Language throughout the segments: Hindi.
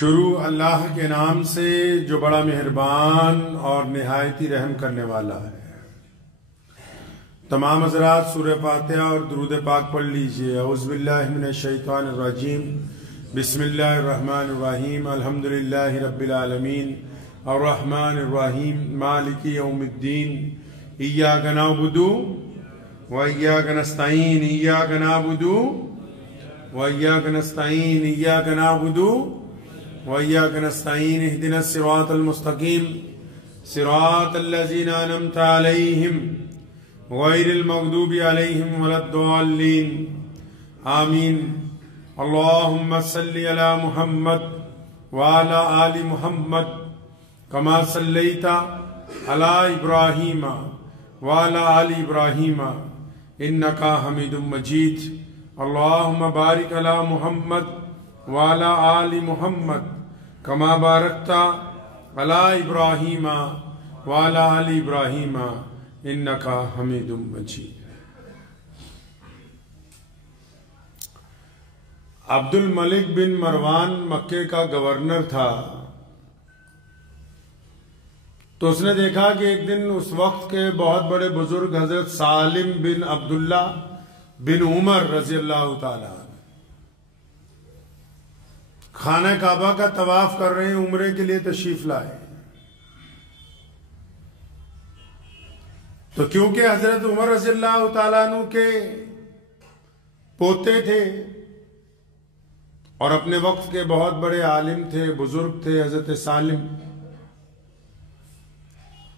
शुरू अल्लाह के नाम से जो बड़ा मेहरबान और निहायती रहम करने वाला है। तमाम हज़रात सूरह फातिहा और दुरूद पाक पढ़ लीजिए। औज़ु बिल्लाहि मिनश शैतानिर रजीम, बिस्मिल्लाहिर रहमानिर रहीम, अल्हम्दुलिल्लाहि रब्बिल आलमीन, अर्रहमानिर रहीम, मालिकी यौमिद्दीन, इय्याका नअबुदु व इय्याका नस्तईन, इय्याका नअबुदु व इय्याका नस्तईन, इय्याका नअबुदु व इय्याका नस्तईन, इहदिनस सिरातल मुस्तकीम, सिरातल लज़ीना अनअमता अलैहिम गैरिल मग़दूबि अलैहिम वलद्दाल्लीन, आमीन। अल्लाहुम्मा सल्लि अला मुहम्मद व अला आलि मुहम्मद कमा सल्लैता अला इब्राहीम व अला आलि इब्राहीम इन्नका हमीदुम मजीद। अल्लाहुम्मा बारिक अला मुहम्मद व अला आलि मुहम्मद कमा बारकता अला इब्राहीम व अला आलि इब्राहीम इन्नका हमीदुम मजीद। अब्दुल मलिक बिन मरवान मक्के का गवर्नर था। तो उसने देखा कि एक दिन उस वक्त के बहुत बड़े बुजुर्ग हजरत सालिम बिन अब्दुल्ला बिन उमर रजी अल्लाह ताला खाना काबा का तवाफ कर रहे हैं, उम्रे के लिए तशरीफ लाए। तो क्योंकि हजरत उमर रजी अल्लाह ताला अन्हु के पोते थे और अपने वक्त के बहुत बड़े आलिम थे, बुजुर्ग थे हजरत सालिम,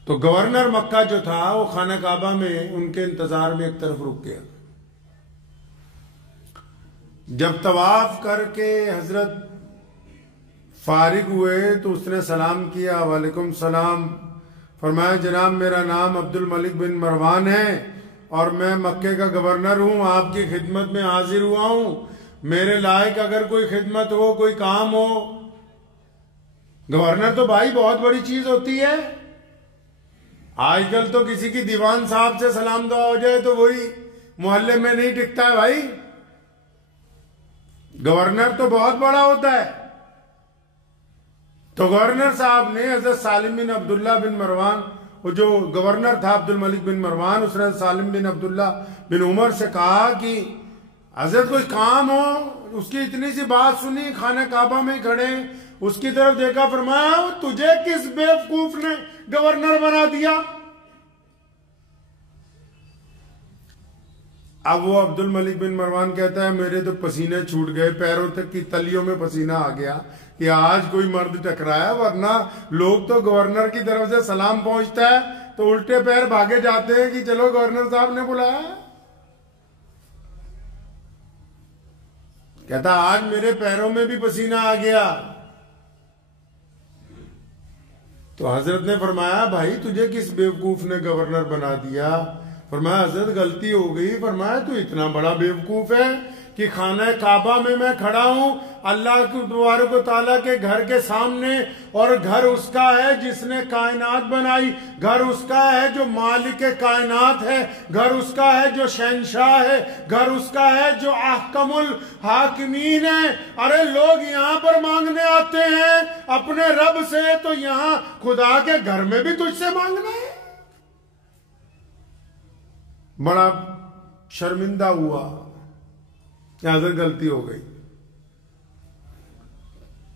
तो गवर्नर मक्का जो था वो खाना काबा में उनके इंतजार में एक तरफ रुक गया। जब तवाफ करके हजरत फारिग हुए तो उसने सलाम किया, वालेकुम सलाम। फरमाया, जनाब मेरा नाम अब्दुल मलिक बिन मरवान है और मैं मक्के का गवर्नर हूं, आपकी खिदमत में हाजिर हुआ हूं। मेरे लायक अगर कोई खिदमत हो, कोई काम हो। गवर्नर तो भाई बहुत बड़ी चीज होती है। आजकल तो किसी की दीवान साहब से सलाम दुआ हो जाए तो वही मोहल्ले में नहीं टिकता है भाई। गवर्नर तो बहुत बड़ा होता है। तो गवर्नर साहब ने हजरत सालिम बिन अब्दुल्ला बिन मरवान, वो जो गवर्नर था अब्दुल मलिक बिन मरवान, उसने सालिम बिन अब्दुल्ला बिन उमर से कहा कि हजरत कोई काम हो। उसकी इतनी सी बात सुनी, खाना काबा में खड़े, उसकी तरफ देखा, फरमाया, तुझे किस बेवकूफ ने गवर्नर बना दिया। अब वो अब्दुल मलिक बिन मरवान कहता है, मेरे तो पसीने छूट गए, पैरों तक की तलियों में पसीना आ गया कि आज कोई मर्द टकराया, वरना लोग तो गवर्नर की तरफ से सलाम पहुंचता है तो उल्टे पैर भागे जाते हैं कि चलो गवर्नर साहब ने बुलाया। कहता आज मेरे पैरों में भी पसीना आ गया। तो हजरत ने फरमाया, भाई तुझे किस बेवकूफ ने गवर्नर बना दिया। फरमाया, हजरत गलती हो गई। फरमाया, तू इतना बड़ा बेवकूफ है कि खाना काबा में मैं खड़ा हूं, अल्लाह तबारक व तआला के घर के सामने, और घर उसका है जिसने कायनात बनाई, घर उसका है जो मालिक कायनात है, घर उसका है जो शहंशाह है, घर उसका है जो अहकमुल हाकिमीन है। अरे लोग यहां पर मांगने आते हैं अपने रब से, तो यहां खुदा के घर में भी तुझसे मांगना है। बड़ा शर्मिंदा हुआ, हजरत गलती हो गई।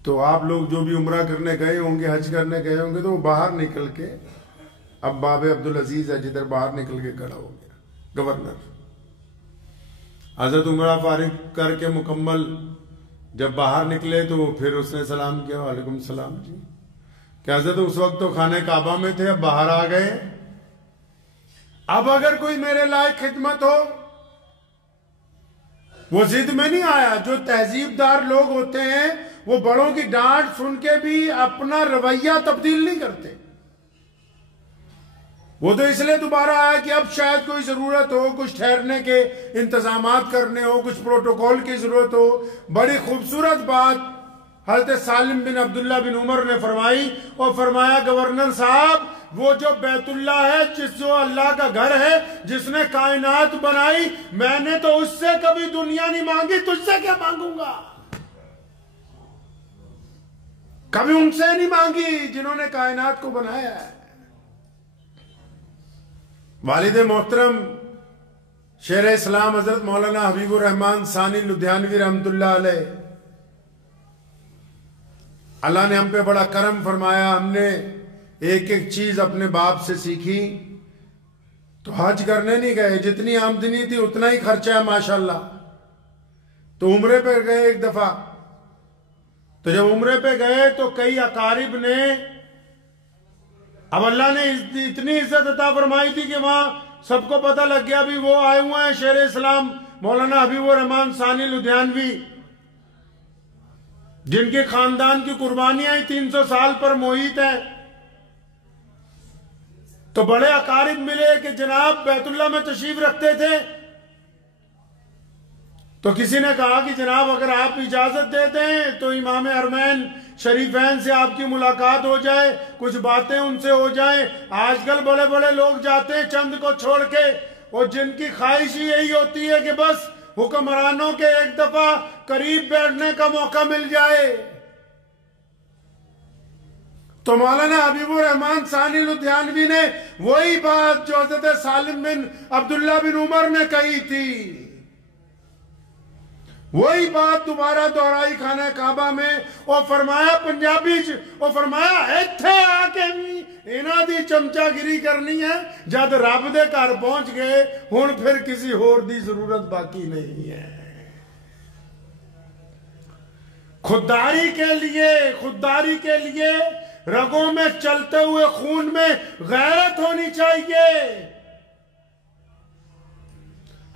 तो आप लोग जो भी उम्रा करने गए होंगे, हज करने गए होंगे, तो वो बाहर निकल के, अब बाबे अब्दुल अजीज है जिधर, बाहर निकल के खड़ा हो गया गवर्नर। हजरत उम्रा फारिग करके मुकम्मल जब बाहर निकले तो फिर उसने सलाम किया, वालेकुम सलाम जी। क्या हजरत उस वक्त तो खाने काबा में थे, अब बाहर आ गए। अब अगर कोई मेरे लायक खिदमत हो, वो जिद में नहीं आया। जो तहजीबदार लोग होते हैं वो बड़ों की डांट सुन के भी अपना रवैया तब्दील नहीं करते। वो तो इसलिए दोबारा आया कि अब शायद कोई जरूरत हो, कुछ ठहरने के इंतजामात करने हो, कुछ प्रोटोकॉल की जरूरत हो। बड़ी खूबसूरत बात हजरत सालिम बिन अब्दुल्ला बिन उमर ने फरमाई और फरमाया, गवर्नर साहब, वो जो बैतुल्ला है, जो अल्लाह का घर है, जिसने कायनात बनाई, मैंने तो उससे कभी दुनिया नहीं मांगी, तुझसे क्या मांगूंगा। कभी उनसे नहीं मांगी जिन्होंने कायनात को बनाया है। वालिद मोहतरम शेर इस्लाम हजरत मौलाना हबीबुर रहमान सानी लुधियानवी रहमतुल्लाह अलैह, अल्लाह ने हम पे बड़ा करम फरमाया। हमने एक एक चीज अपने बाप से सीखी। तो हज करने नहीं गए, जितनी आमदनी थी उतना ही खर्चा है माशाल्लाह। तो उम्रे पे गए एक दफा। तो जब उम्रे पे गए तो कई अकारिब ने, अब अल्लाह ने इतनी इज्जत अता फरमाई थी कि वहां सबको पता लग गया भी वो आए हुए हैं शेर इस्लाम मौलाना हबीबुर रहमान सानी लुधियानवी, जिनके खानदान की कुर्बानियां 300 साल पर मोहित है। तो बड़े अकारिब मिले कि जनाब बैतुल्लाह में तशरीफ रखते थे। तो किसी ने कहा कि जनाब अगर आप इजाजत देते हैं तो इमाम हरमैन शरीफैन से आपकी मुलाकात हो जाए, कुछ बातें उनसे हो जाए। आजकल बड़े बड़े लोग जाते हैं चंद को छोड़ के, और जिनकी ख्वाहिश ही यही होती है कि बस हुक्मरानों के एक दफा करीब बैठने का मौका मिल जाए। तो मौलाना हबीबुर रहमान सानी लुधियानवी ने वही बात जो हज़रत सालिम बिन अब्दुल्ला बिन उमर ने कही थी, वही बात दोबारा दोहराई खाना काबा में, और फरमाया पंजाबी और फरमाया इत्थे आके भी इन्हां दी चमचागिरी करनी है। जद रब दे घर पहुंच गए हुण फिर किसी होर दी जरूरत बाकी नहीं है। खुददारी के लिए रगों में चलते हुए खून में गैरत होनी चाहिए।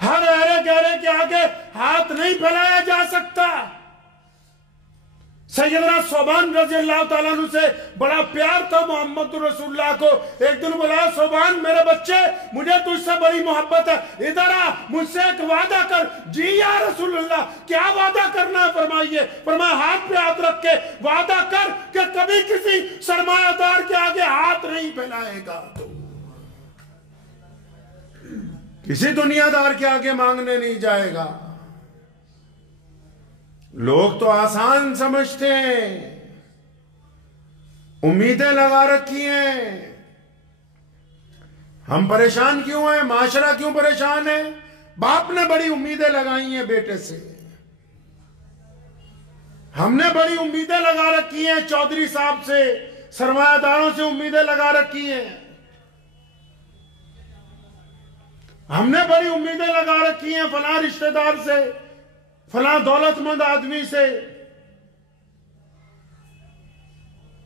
हर अरे गहरे के आगे हाथ नहीं फैलाया जा सकता। सैयदना सोबान रजी अल्लाह ताला अन्हु से बड़ा प्यार था मोहम्मद रसूलुल्लाह को। एक दिन बोला, सोबान मेरे बच्चे मुझे तुझसे बड़ी मोहब्बत है, इधर आ, मुझसे एक वादा कर। जी या रसूलुल्लाह, क्या वादा करना है फरमाइए। फरमाया हाथ पे हाथ रख के वादा कर कि कभी किसी सरमायादार के आगे हाथ नहीं फैलाएगा, तो किसी दुनियादार के आगे मांगने नहीं जाएगा। लोग तो आसान समझते हैं, उम्मीदें लगा रखी हैं। हम परेशान क्यों हैं, माशरा क्यों परेशान है? बाप ने बड़ी उम्मीदें लगाई हैं बेटे से, हमने बड़ी उम्मीदें लगा रखी हैं चौधरी साहब से, सरमायादारों से उम्मीदें लगा रखी हैं। हमने बड़ी उम्मीदें लगा रखी हैं फलां रिश्तेदार से, फलां दौलतमंद आदमी से,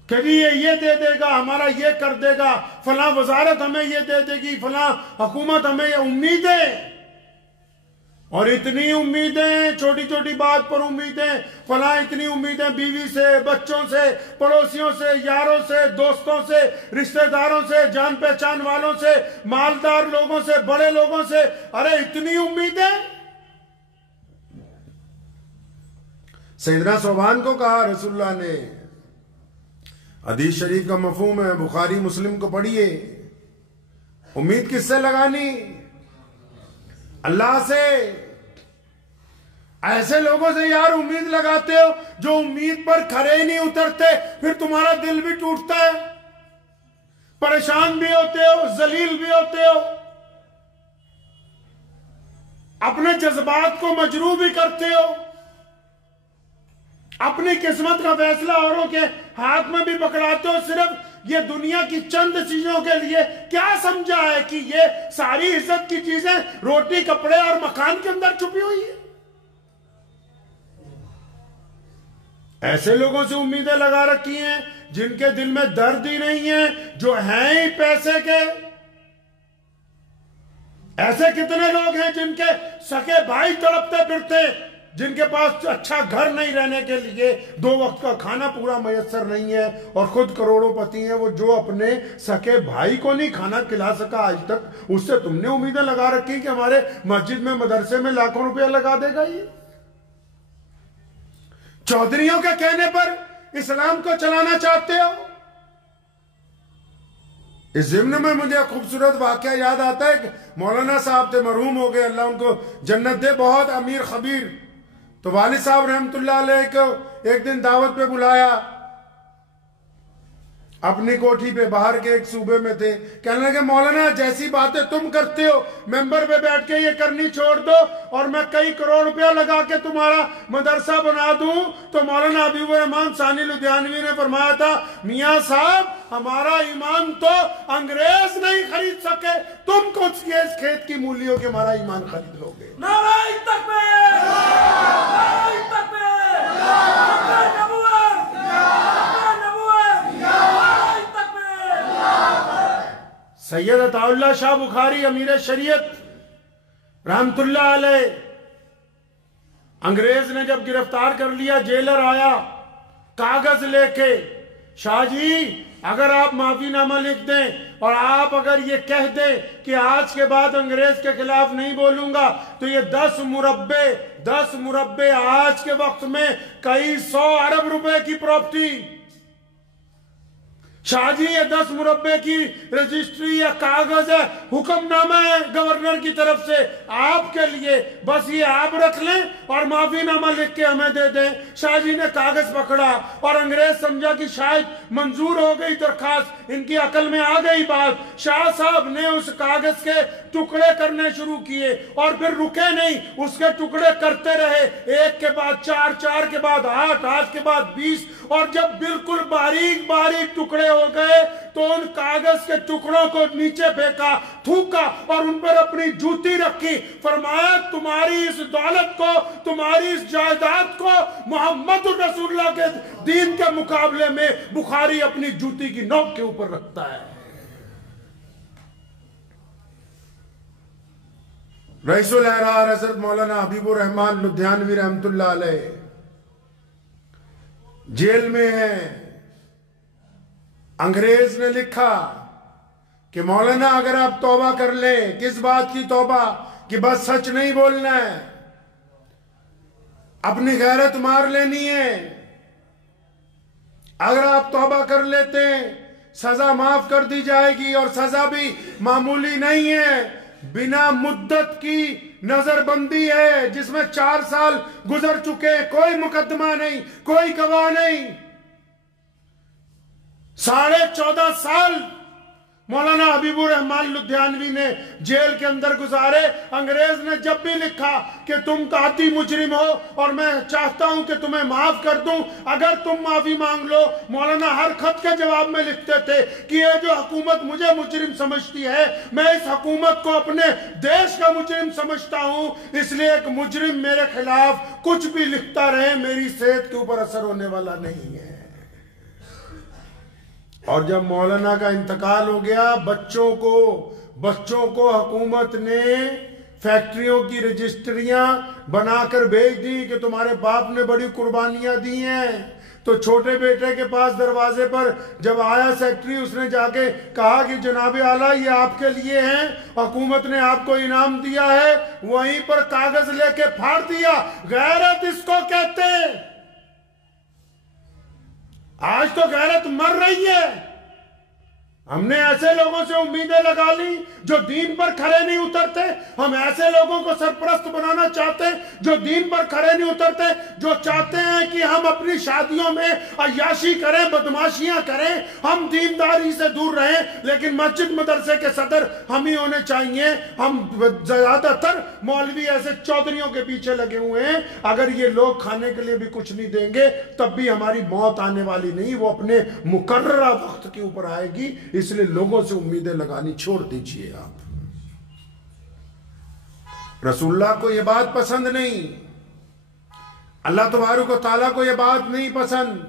कभी ये दे देगा, हमारा ये कर देगा, फलां वजारत हमें ये दे देगी, फलां हुकूमत हमें ये उम्मीदें। और इतनी उम्मीदें, छोटी छोटी बात पर उम्मीदें, फलां इतनी उम्मीदें बीवी से, बच्चों से, पड़ोसियों से, यारों से, दोस्तों से, रिश्तेदारों से, जान पहचान वालों से, मालदार लोगों से, बड़े लोगों से। अरे इतनी उम्मीदें। सैयदना सोबान को कहा रसूलुल्लाह ने, हदीस शरीफ का मफहूम है, बुखारी मुस्लिम को पढ़िए, उम्मीद किससे लगानी? अल्लाह से। ऐसे लोगों से यार उम्मीद लगाते हो जो उम्मीद पर खरे नहीं उतरते, फिर तुम्हारा दिल भी टूटता है, परेशान भी होते हो, जलील भी होते हो, अपने जज्बात को मजरूह भी करते हो, अपनी किस्मत का फैसला औरों के हाथ में भी पकड़ाते हो, सिर्फ ये दुनिया की चंद चीजों के लिए। क्या समझा है कि ये सारी इज्जत की चीजें रोटी, कपड़े और मकान के अंदर छुपी हुई है? ऐसे लोगों से उम्मीदें लगा रखी हैं जिनके दिल में दर्द ही नहीं है, जो हैं ही पैसे के। ऐसे कितने लोग हैं जिनके सके भाई तड़पते फिरते, जिनके पास अच्छा घर नहीं, रहने के लिए 2 वक्त का खाना पूरा मयसर नहीं है, और खुद करोड़ोंपति हैं। वो जो अपने सके भाई को नहीं खाना खिला सका आज तक, उससे तुमने उम्मीदें लगा रखी कि हमारे मस्जिद में, मदरसे में लाखों रुपया लगा देगा। ये चौधरियों के कहने पर इस्लाम को चलाना चाहते हो। इस जिम्न में मुझे खूबसूरत वाकया याद आता है। मौलाना साहब थे, मरहूम हो गए, अल्लाह उनको जन्नत दे, बहुत अमीर खबीर। तो वालिद साहब रहमतुल्लाह अलैह को एक दिन दावत पे बुलाया, अपनी कोठी पे बाहर के एक सूबे में थे। कहने लगे मौलाना जैसी बातें तुम करते हो मेंबर पे बैठ के ये करनी छोड़ दो और मैं कई करोड़ रुपया लगा के तुम्हारा मदरसा बना दूं। तो मौलाना हबीबुर रहमान सानी लुधियानवी ने फरमाया था, मियां साहब हमारा ईमान तो अंग्रेज नहीं खरीद सके, तुम कुछ इस खेत की मूलियों के हमारा ईमान खरीद लोगे। नाराए तकबीर, नाराए तकबीर, नाराए नबूवत, नाराए नबूवत, नाराए तकबीर। सैयद अताउल्लाह शाह बुखारी अमीर शरीयत रहमतुल्लाह अलैह, अंग्रेज ने जब गिरफ्तार कर लिया, जेलर आया कागज लेके, शाह जी अगर आप माफीनामा लिख दें और आप अगर ये कह दें कि आज के बाद अंग्रेज के खिलाफ नहीं बोलूंगा, तो ये 10 मुरब्बे आज के वक्त में कई 100 अरब रुपए की प्रॉपर्टी। शाहजी ये 10 मुरब्बे की रजिस्ट्री या कागज है, हुक्मनामा है गवर्नर की तरफ से आपके लिए, बस ये आप रख लें और माफीनामा लिख के हमें दे दें। शाहजी ने कागज पकड़ा और अंग्रेज समझा कि शायद मंजूर हो गई दरखास्त, इनकी अकल में आ गई बात। शाह साहब ने उस कागज के टुकड़े करने शुरू किए और फिर रुके नहीं, उसके टुकड़े करते रहे, 1 के बाद 4, 4 के बाद 8, 8 के बाद 20, और जब बिल्कुल बारीक बारीक टुकड़े हो गए तो उन कागज के टुकड़ों को नीचे फेंका, थूका और उन पर अपनी जूती रखी। फरमाया तुम्हारी इस दौलत को, तुम्हारी इस जायदाद को मोहम्मद रसूलुल्लाह के दीन के मुकाबले में बुखारी अपनी जूती की नोक के ऊपर रखता है। रईसुल अहरार हज़रत मौलाना हबीबुर रहमान लुधियानवी रहमतुल्लाह अलैह जेल में हैं। अंग्रेज ने लिखा कि मौलाना अगर आप तौबा कर ले, किस बात की तौबा, कि बस सच नहीं बोलना है, अपनी गैरत मार लेनी है। अगर आप तौबा कर लेते सजा माफ कर दी जाएगी, और सजा भी मामूली नहीं है, बिना मुद्दत की नजरबंदी है जिसमें 4 साल गुजर चुके, कोई मुकदमा नहीं, कोई गवाह नहीं। 14.5 साल मौलाना हबीबुर रहमान लुधियानवी ने जेल के अंदर गुजारे। अंग्रेज ने जब भी लिखा कि तुम काती मुजरिम हो और मैं चाहता हूं कि तुम्हें माफ कर दूं, अगर तुम माफी मांग लो, मौलाना हर खत के जवाब में लिखते थे कि ये जो हुकूमत मुझे मुजरिम समझती है, मैं इस हुकूमत को अपने देश का मुजरिम समझता हूं, इसलिए एक मुजरिम मेरे खिलाफ कुछ भी लिखता रहे मेरी सेहत के ऊपर असर होने वाला नहीं है। और जब मौलाना का इंतकाल हो गया, बच्चों को हुकूमत ने फैक्ट्रियों की रजिस्ट्रियां बनाकर भेज दी कि तुम्हारे बाप ने बड़ी कुर्बानियां दी हैं। तो छोटे बेटे के पास दरवाजे पर जब आया सेक्रेटरी, उसने जाके कहा कि जनाब आला ये आपके लिए हैं, हुकूमत ने आपको इनाम दिया है। वहीं पर कागज लेके फाड़ दिया। गैरत इसको कहते हैं। आज तो गैरत मर रही है। हमने ऐसे लोगों से उम्मीदें लगा ली जो दीन पर खड़े नहीं उतरते। हम ऐसे लोगों को सरपरस्त बनाना चाहते हैं जो दीन पर खड़े नहीं उतरते, जो चाहते हैं कि हम अपनी शादियों में अय्याशी करें, बदमाशियां करें, हम दीनदारी से दूर रहें। लेकिन मस्जिद मदरसे के सदर हम ही होने चाहिए। हम ज्यादातर मौलवी ऐसे चौधरियों के पीछे लगे हुए हैं। अगर ये लोग खाने के लिए भी कुछ नहीं देंगे तब भी हमारी मौत आने वाली नहीं, वो अपने मुकर्ररा वक्त के ऊपर आएगी। इसलिए लोगों से उम्मीदें लगानी छोड़ दीजिए आप। रसूलुल्लाह को यह बात पसंद नहीं, अल्लाह तबारक व तआला को यह बात नहीं पसंद।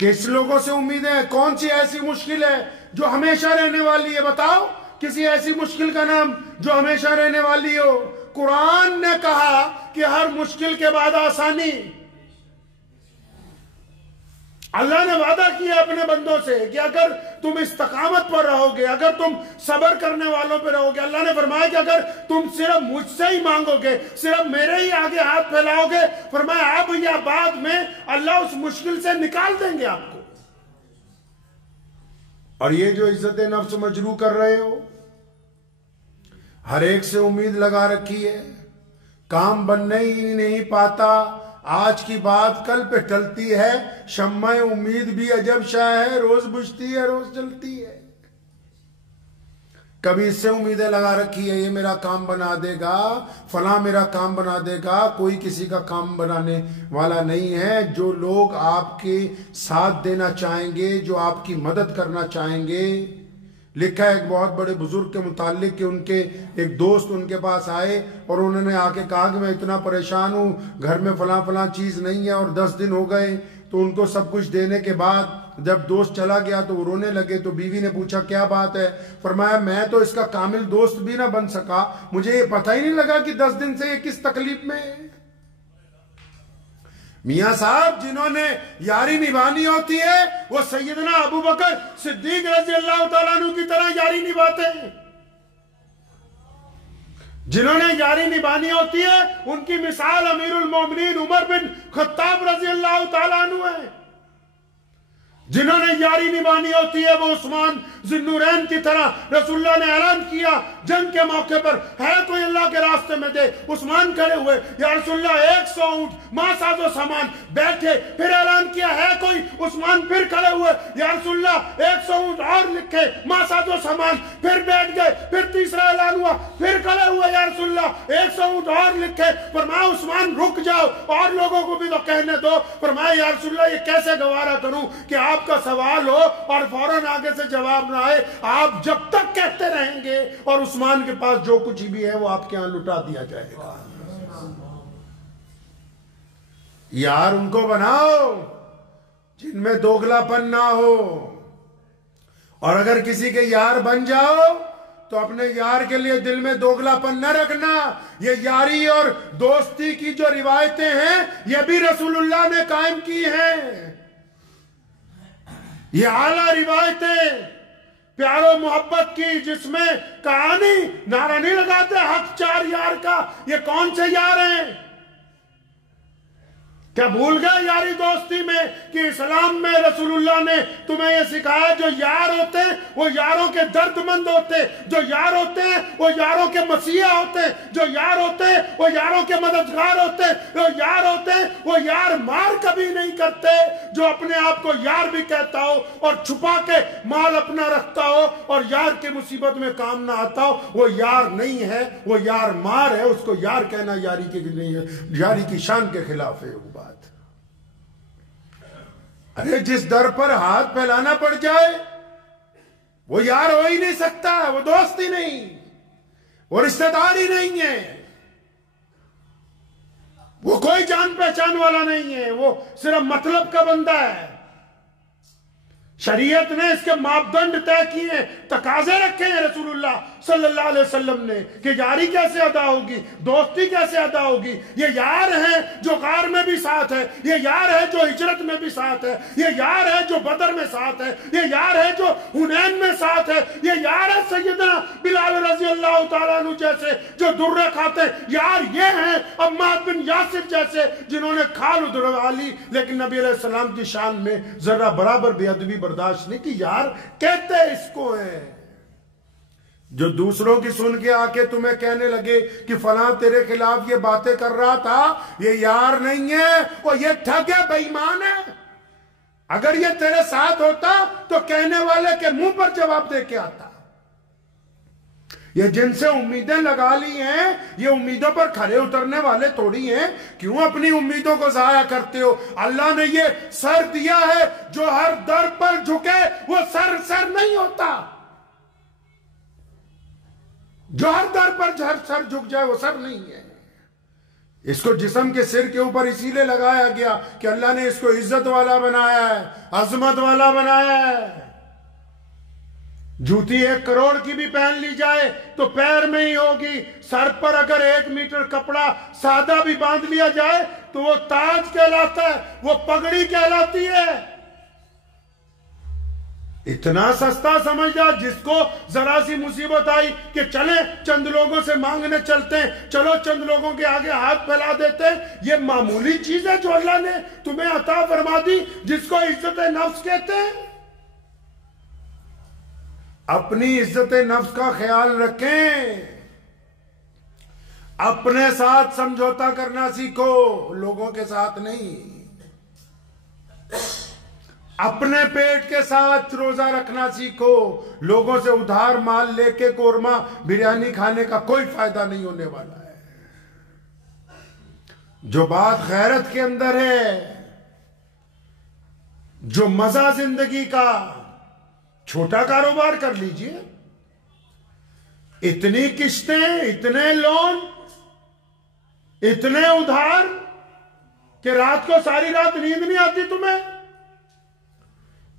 किस लोगों से उम्मीदें हैं? कौन सी ऐसी मुश्किल है जो हमेशा रहने वाली है? बताओ किसी ऐसी मुश्किल का नाम जो हमेशा रहने वाली हो। कुरान ने कहा कि हर मुश्किल के बाद आसानी। अल्लाह ने वादा किया अपने बंदों से कि अगर तुम इस्तकामत पर रहोगे, अगर तुम सब्र करने वालों पर रहोगे, अल्लाह ने फरमाया कि अगर तुम सिर्फ मुझसे ही मांगोगे, सिर्फ मेरे ही आगे हाथ फैलाओगे, फरमाया अब या बाद में अल्लाह उस मुश्किल से निकाल देंगे आपको। और ये जो इज्जत नफ्स मजरू कर रहे हो, हर एक से उम्मीद लगा रखी है, काम बनने ही नहीं पाता, आज की बात कल पे टलती है, शम्मा उम्मीद भी अजब शाह है, रोज बुझती है रोज जलती है। कभी इससे उम्मीदें लगा रखी है ये मेरा काम बना देगा, फला मेरा काम बना देगा, कोई किसी का काम बनाने वाला नहीं है। जो लोग आपके साथ देना चाहेंगे, जो आपकी मदद करना चाहेंगे, लिखा है एक बहुत बड़े बुजुर्ग के मुतालिक कि उनके एक दोस्त उनके पास आए और उन्होंने आके कहा कि मैं इतना परेशान हूँ, घर में फला फला चीज नहीं है और 10 दिन हो गए। तो उनको सब कुछ देने के बाद जब दोस्त चला गया तो वो रोने लगे। तो बीवी ने पूछा क्या बात है? फरमाया मैं तो इसका कामिल दोस्त भी ना बन सका, मुझे ये पता ही नहीं लगा कि 10 दिन से ये किस तकलीफ में है। मियां साहब जिन्होंने यारी निभानी होती है वो सैयदना अबू बकर सिद्दीक रज़ी अल्लाह तआला अन्हु की तरह यारी निभाते हैं। जिन्होंने यारी निभानी होती है उनकी मिसाल अमीरुल मोमिनीन उमर बिन खत्ताब रज़ी अल्लाह तआला अन्हु है। जिन्होंने यारी निभानी होती है वो उस्मान ज़ुन्नूरैन की तरह। रसूलुल्लाह ने ऐलान किया जंग के मौके पर, है कोई अल्लाह के रास्ते में दे। उस्मान खड़े हुए, या रसूलुल्लाह 100 ऊंट मां साजो सामान, बैठे। फिर ऐलान किया है कोई, उस्मान फिर खड़े हुए, या रसूलुल्लाह 100 ऊंट और लिखे मां साजो सामान, फिर बैठ गए। फिर तीसरा ऐलान हुआ, फिर खड़े हुए, या रसूलुल्लाह 100 ऊंट और लिखे। फरमाया उस्मान रुक जाओ और लोगों को भी तो कहने दो। फरमाया या रसूलुल्लाह ये कैसे गवारा करूं कि आपका सवाल हो और फौरन आगे से जवाब ना आए। आप जब तक कहते रहेंगे और उस्मान के पास जो कुछ भी है वो आपके यहां लुटा दिया जाएगा। यार उनको बनाओ जिनमें दोगलापन ना हो, और अगर किसी के यार बन जाओ तो अपने यार के लिए दिल में दोगलापन न रखना। ये यारी और दोस्ती की जो रिवायतें हैं ये भी रसूलुल्लाह ने कायम की हैं। ये आला रिवायतें प्यारो मोहब्बत की, जिसमें कहानी नारा नहीं लगाते हक 4 यार का। ये कौन से यार हैं? क्या भूल गए यारी दोस्ती में कि इस्लाम में रसूलुल्लाह ने तुम्हें यह सिखाया जो यार होते हैं वो यारों के दर्दमंद होते हैं, जो यार होते हैं वो यारों के मसीहा होते हैं, जो यार होते हैं वो यारों के मददगार होते हैं, जो यार होते हैं वो यार मार कभी नहीं करते। जो अपने आप को यार भी कहता हो और छुपा के माल अपना रखता हो और यार की मुसीबत में काम ना आता हो, वो यार नहीं है, वो यार मार है। उसको यार कहना यारी की नहीं है, यारी की शान के खिलाफ है वो बात। अरे जिस दर पर हाथ फैलाना पड़ जाए वो यार हो ही नहीं सकता, वो दोस्त ही नहीं, वो रिश्तेदार ही नहीं है, वो कोई जान पहचान वाला नहीं है, वो सिर्फ मतलब का बंदा है। शरीयत ने इसके मापदंड तय किए, तकाजे रखे हैं रसूलुल्लाह सल्लल्लाहु अलैहि वसल्लम ने कि यारी कैसे अदा होगी, दोस्ती कैसे अदा होगी। ये यार है जो गार में भी साथ है, ये यार है जो हिजरत में भी साथ है, ये यार है जो बदर में साथ है, ये यार है जो हुनैन में साथ है, ये यार है सैयदना बिलाल रज़ी अल्लाह तआला अन्हु जैसे जो दुर्रे खाते हैं। यार ये हैं अम्मार बिन यासिर जैसे जिन्होंने खाल उधरवा ली लेकिन नबी अलैहि सलाम की शान में जरा बराबर बेअदबी बर्दाश्त नहीं की। यार कहते इसको है जो दूसरों की सुन के आके तुम्हें कहने लगे कि फलां तेरे खिलाफ ये बातें कर रहा था, ये यार नहीं है, वो ये ठग है, बेईमान है। अगर ये तेरे साथ होता तो कहने वाले के मुंह पर जवाब दे के आता। ये जिनसे उम्मीदें लगा ली हैं ये उम्मीदों पर खरे उतरने वाले थोड़ी हैं। क्यों अपनी उम्मीदों को जाया करते हो? अल्लाह ने ये सर दिया है, जो हर दर पर झुके वो सर नहीं होता। जो हर दर पर सर झुक जाए वो सर नहीं है। इसको जिस्म के सिर के ऊपर इसीलिए लगाया गया कि अल्लाह ने इसको इज्जत वाला बनाया है, अजमत वाला बनाया है। जूती 1 करोड़ की भी पहन ली जाए तो पैर में ही होगी। सर पर अगर 1 मीटर कपड़ा सादा भी बांध लिया जाए तो वो ताज कहलाता है, वो पगड़ी कहलाती है। इतना सस्ता समझ जा, जिसको जरा सी मुसीबत आई कि चले चंद लोगों से मांगने चलते हैं, चलो चंद लोगों के आगे हाथ फैला देते हैं। ये मामूली चीज है जो अल्लाह ने तुम्हें अता फरमा दी, जिसको इज्जत नफ्स कहते हैं। अपनी इज्जत नफ्स का ख्याल रखें। अपने साथ समझौता करना सीखो, लोगों के साथ नहीं। अपने पेट के साथ रोजा रखना सीखो, लोगों से उधार माल लेके कोरमा बिरयानी खाने का कोई फायदा नहीं होने वाला है। जो बात गैरत के अंदर है, जो मजा जिंदगी का, छोटा कारोबार कर लीजिए, इतनी किस्तें, इतने लोन, इतने उधार कि रात को सारी रात नींद नहीं आती तुम्हें।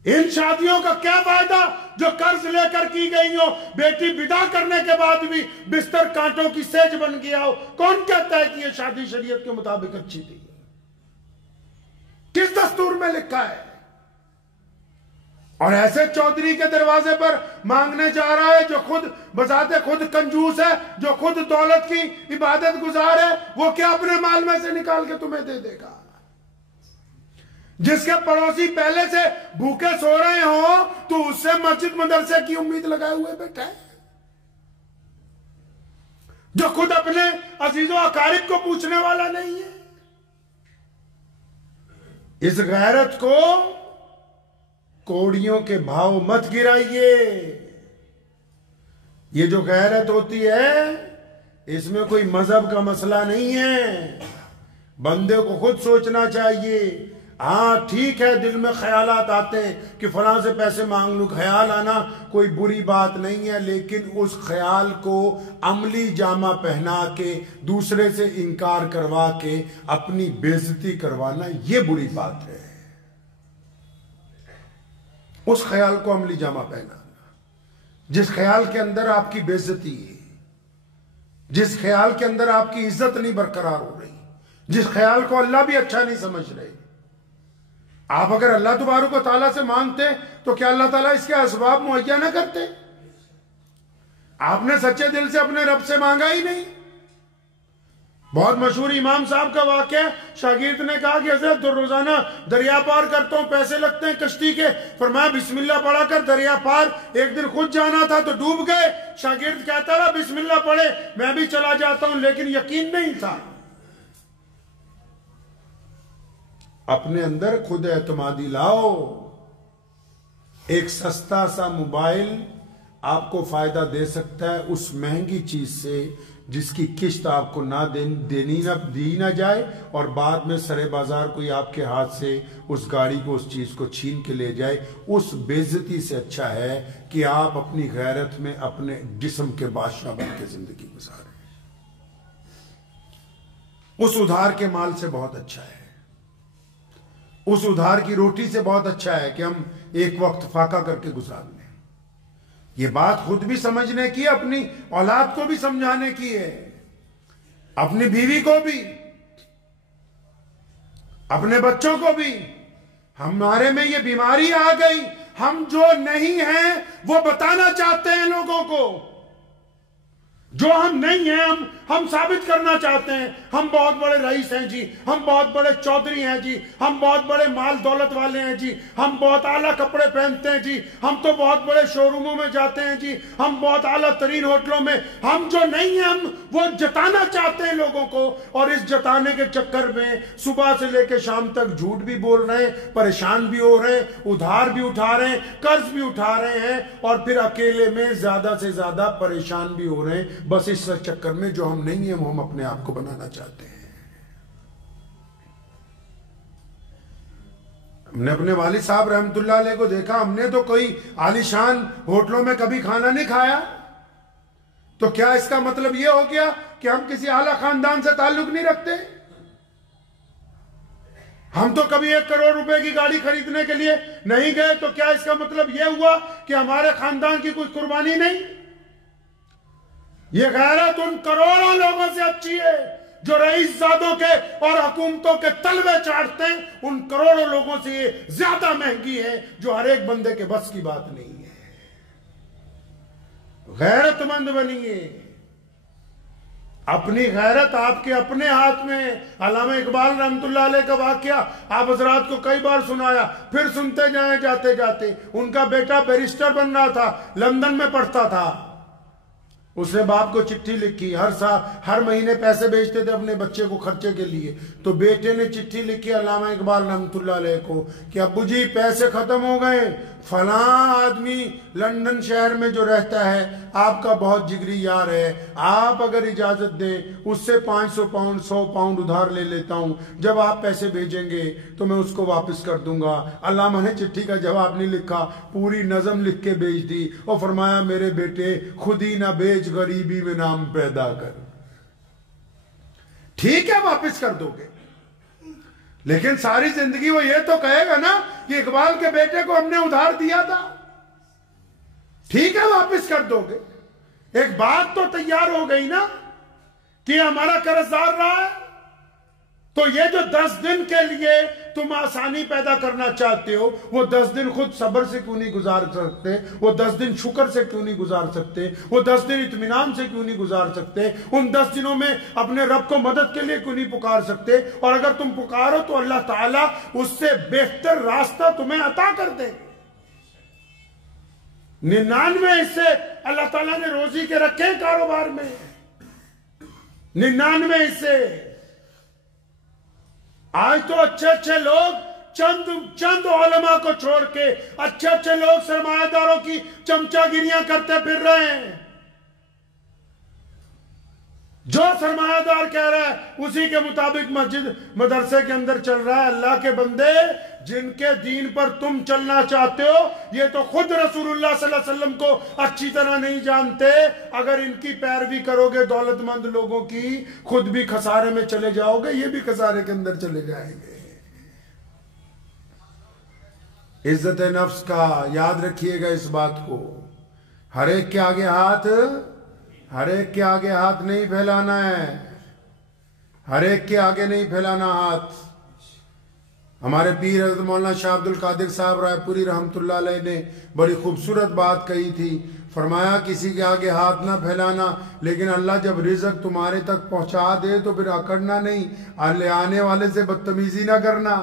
इन शादियों का क्या फायदा जो कर्ज लेकर की गई हो, बेटी विदा करने के बाद भी बिस्तर कांटों की सेज बन गया हो। कौन कहता है कि यह शादी शरीयत के मुताबिक अच्छी थी? किस दस्तूर में लिखा है? और ऐसे चौधरी के दरवाजे पर मांगने जा रहा है जो खुद बजाते खुद कंजूस है, जो खुद दौलत की इबादत गुजार है, वो क्या अपने माल में से निकाल के तुम्हें दे देगा? जिसके पड़ोसी पहले से भूखे सो रहे हो, तो उससे मस्जिद मदरसे की उम्मीद लगाए हुए बैठा है। जो खुद अपने अजीजों अकारिब को पूछने वाला नहीं है। इस गैरत को कौड़ियों के भाव मत गिराइए। ये जो गैरत होती है, इसमें कोई मजहब का मसला नहीं है। बंदे को खुद सोचना चाहिए। हाँ ठीक है, दिल में ख्यालात आते हैं कि फलां से पैसे मांग लूं, ख्याल आना कोई बुरी बात नहीं है, लेकिन उस ख्याल को अमली जामा पहना के दूसरे से इनकार करवा के अपनी बेइज्जती करवाना, ये बुरी बात है। उस ख्याल को अमली जामा पहनाना जिस ख्याल के अंदर आपकी बेइज्जती है, जिस ख्याल के अंदर आपकी इज्जत नहीं बरकरार हो रही, जिस ख्याल को अल्लाह भी अच्छा नहीं समझ रहे। आप अगर अल्लाह तबारक व तआला से मांगते तो क्या अल्लाह ताला इसके असबाब मुहैया ना करते? आपने सच्चे दिल से अपने रब से मांगा ही नहीं। बहुत मशहूर इमाम साहब का वाकया, शागिर्द ने कहा कि हज़रत रोजाना दरिया पार करता हूं, पैसे लगते हैं कश्ती के। फरमाया बिस्मिल्लाह पढ़ा कर दरिया पार। एक दिन खुद जाना था तो डूब गए। शागिर्द कहता रहा बिस्मिल्लाह पढ़े, मैं भी चला जाता हूं, लेकिन यकीन नहीं था। अपने अंदर खुद एतमादी लाओ। एक सस्ता सा मोबाइल आपको फायदा दे सकता है उस महंगी चीज से जिसकी किस्त आपको ना दी ना जाए, और बाद में सरे बाजार कोई आपके हाथ से उस गाड़ी को, उस चीज को छीन के ले जाए। उस बेइज्जती से अच्छा है कि आप अपनी गैरत में अपने जिस्म के बादशाह बन के जिंदगी गुजारें। उस उधार के माल से बहुत अच्छा है, उस उधार की रोटी से बहुत अच्छा है कि हम एक वक्त फाका करके गुजार लें। ये बात खुद भी समझने की, अपनी औलाद को भी समझाने की है, अपनी बीवी को भी, अपने बच्चों को भी। हमारे में ये बीमारी आ गई, हम जो नहीं हैं वो बताना चाहते हैं लोगों को। जो हम नहीं हैं हम साबित करना चाहते हैं हम बहुत बड़े रईस हैं जी, हम बहुत बड़े चौधरी हैं जी, हम बहुत बड़े माल दौलत वाले हैं जी, हम बहुत आला कपड़े पहनते हैं जी, हम तो बहुत बड़े शोरूमों में जाते हैं जी, हम बहुत आला तरीन होटलों में। हम जो नहीं हैं हम वो जताना चाहते हैं लोगों को, और इस जताने के चक्कर में सुबह से लेकर शाम तक झूठ भी बोल रहे हैं, परेशान भी हो रहे हैं, उधार भी उठा रहे हैं, कर्ज भी उठा रहे हैं, और फिर अकेले में ज्यादा से ज्यादा परेशान भी हो रहे हैं। बस इस चक्कर में जो हम नहीं है वो हम अपने आप को बनाना चाहते हैं। हमने अपने वालिद साहब रहमतुल्लाह अलैह को देखा, हमने तो कोई आलीशान होटलों में कभी खाना नहीं खाया, तो क्या इसका मतलब यह हो गया कि हम किसी आला खानदान से ताल्लुक नहीं रखते? हम तो कभी 1 करोड़ रुपए की गाड़ी खरीदने के लिए नहीं गए, तो क्या इसका मतलब यह हुआ कि हमारे खानदान की कोई कुर्बानी नहीं? ये गैरत उन करोड़ों लोगों से अच्छी है जो रईसजादों के और हुकूमतों के तलवे चाटते हैं। उन करोड़ों लोगों से ये ज्यादा महंगी है जो हर एक बंदे के बस की बात नहीं है। गैरतमंद बनिए। अपनी गैरत आपके अपने हाथ में। अल्लामा इकबाल रहमतुल्लाह अलैह का वाकया आप हजरात को कई बार सुनाया, फिर सुनते जाए जाते जाते। उनका बेटा बैरिस्टर बन रहा था, लंदन में पढ़ता था। उसने बाप को चिट्ठी लिखी, हर महीने पैसे भेजते थे अपने बच्चे को खर्चे के लिए। तो बेटे ने चिट्ठी लिखी अल्लामा इकबाल रहमतुल्लाह अलैह को कि अब्बू जी पैसे खत्म हो गए, फलां आदमी लंदन शहर में जो रहता है आपका बहुत जिगरी यार है, आप अगर इजाजत दें उससे 500 पाउंड 100 पाउंड उधार ले लेता हूं, जब आप पैसे भेजेंगे तो मैं उसको वापस कर दूंगा। अल्लामा ने चिट्ठी का जवाब नहीं लिखा, पूरी नज़म लिख के भेज दी और फरमाया मेरे बेटे खुद ही ना बेच गरीबी में नाम पैदा कर। ठीक है वापस कर दोगे, लेकिन सारी जिंदगी वो ये तो कहेगा ना कि इकबाल के बेटे को हमने उधार दिया था। ठीक है वापस कर दोगे, एक बात तो तैयार हो गई ना कि हमारा कर्जदार रहा है। तो ये जो 10 दिन के लिए तुम आसानी पैदा करना चाहते हो, वो 10 दिन खुद सब्र से क्यों नहीं गुजार सकते? वो 10 दिन शुक्र से क्यों नहीं गुजार सकते? वो 10 दिन इत्मीनान से क्यों नहीं गुजार सकते? उन 10 दिनों में अपने रब को मदद के लिए क्यों नहीं पुकार सकते? और अगर तुम पुकारो तो अल्लाह ताला उससे बेहतर रास्ता तुम्हें अता कर दे। 99 हिस्से अल्लाह ताला ने रोजी के रखे कारोबार में, 99 हिस्से। आज तो अच्छे अच्छे लोग चंद उलमा को छोड़ के अच्छे अच्छे लोग सरमायादारों की चमचागिरियां करते फिर रहे हैं। जो सरमायादार कह रहा है उसी के मुताबिक मस्जिद मदरसे के अंदर चल रहा है। अल्लाह के बंदे, जिनके दीन पर तुम चलना चाहते हो ये तो खुद रसूलुल्लाह सल्लल्लाहु अलैहि वसल्लम को अच्छी तरह नहीं जानते। अगर इनकी पैरवी करोगे दौलतमंद लोगों की, खुद भी खसारे में चले जाओगे, ये भी खसारे के अंदर चले जाएंगे। इज्जत नफ्स का याद रखिएगा इस बात को। हर एक के आगे हाथ नहीं फैलाना है, हर एक के आगे नहीं फैलाना हाथ। हमारे पीर हज़रत मौलाना शाह अब्दुल कादिर साहब रायपुरी रहमतुल्लाह अलैह ने बड़ी खूबसूरत बात कही थी। फरमाया किसी के आगे हाथ ना फैलाना, लेकिन अल्लाह जब रिज़्क तुम्हारे तक पहुंचा दे तो फिर अकड़ना नहीं, आने वाले से बदतमीजी ना करना।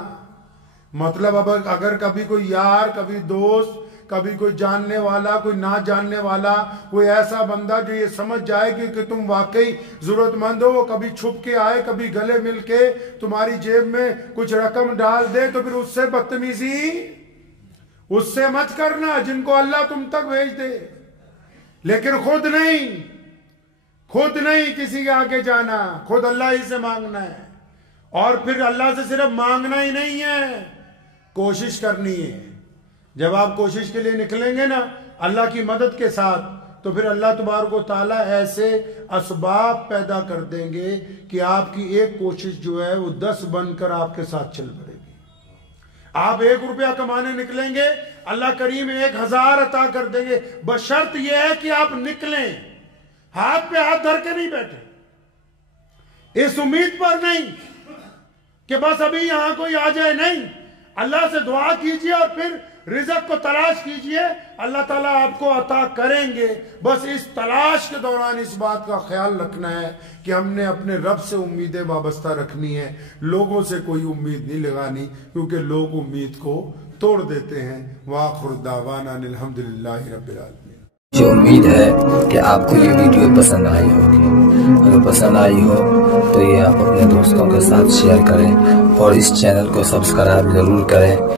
मतलब अब अगर कभी कोई यार, कभी दोस्त, कभी कोई जानने वाला, कोई ना जानने वाला, कोई ऐसा बंदा जो ये समझ जाए कि तुम वाकई जरूरतमंद हो, वो कभी छुप के आए, कभी गले मिल के तुम्हारी जेब में कुछ रकम डाल दे, तो फिर उससे बदतमीजी उससे मत करना, जिनको अल्लाह तुम तक भेज दे। लेकिन खुद नहीं किसी के आगे जाना, खुद अल्लाह ही से मांगना है। और फिर अल्लाह से सिर्फ मांगना ही नहीं है, कोशिश करनी है। जब आप कोशिश के लिए निकलेंगे ना अल्लाह की मदद के साथ, तो फिर अल्लाह तबारक व तआला ऐसे असबाब पैदा कर देंगे कि आपकी एक कोशिश जो है वो 10 बनकर आपके साथ चल पड़ेगी। आप 1 रुपया कमाने निकलेंगे, अल्लाह करीम 1000 अता कर देंगे। बशर्त यह है कि आप निकलें, हाथ पे हाथ धर के नहीं बैठे, इस उम्मीद पर नहीं कि बस अभी यहां कोई आ जाए। नहीं, अल्लाह से दुआ कीजिए और फिर रिज़्क को तलाश कीजिए, अल्लाह ताला आपको अता करेंगे। बस इस तलाश के दौरान इस बात का ख्याल रखना है कि हमने अपने रब से उम्मीदें वाबस्ता रखनी है, लोगों से कोई उम्मीद नहीं लगानी, क्योंकि लोग उम्मीद को तोड़ देते हैं। वाखिर दावाना अल्हम्दुलिल्लाहि रब्बिल आलमीन। मुझे उम्मीद है कि आपको ये वीडियो पसंद आई होगी। अगर पसंद आई हो तो ये आप अपने दोस्तों के साथ शेयर करें और इस चैनल को सब्सक्राइब जरूर करें।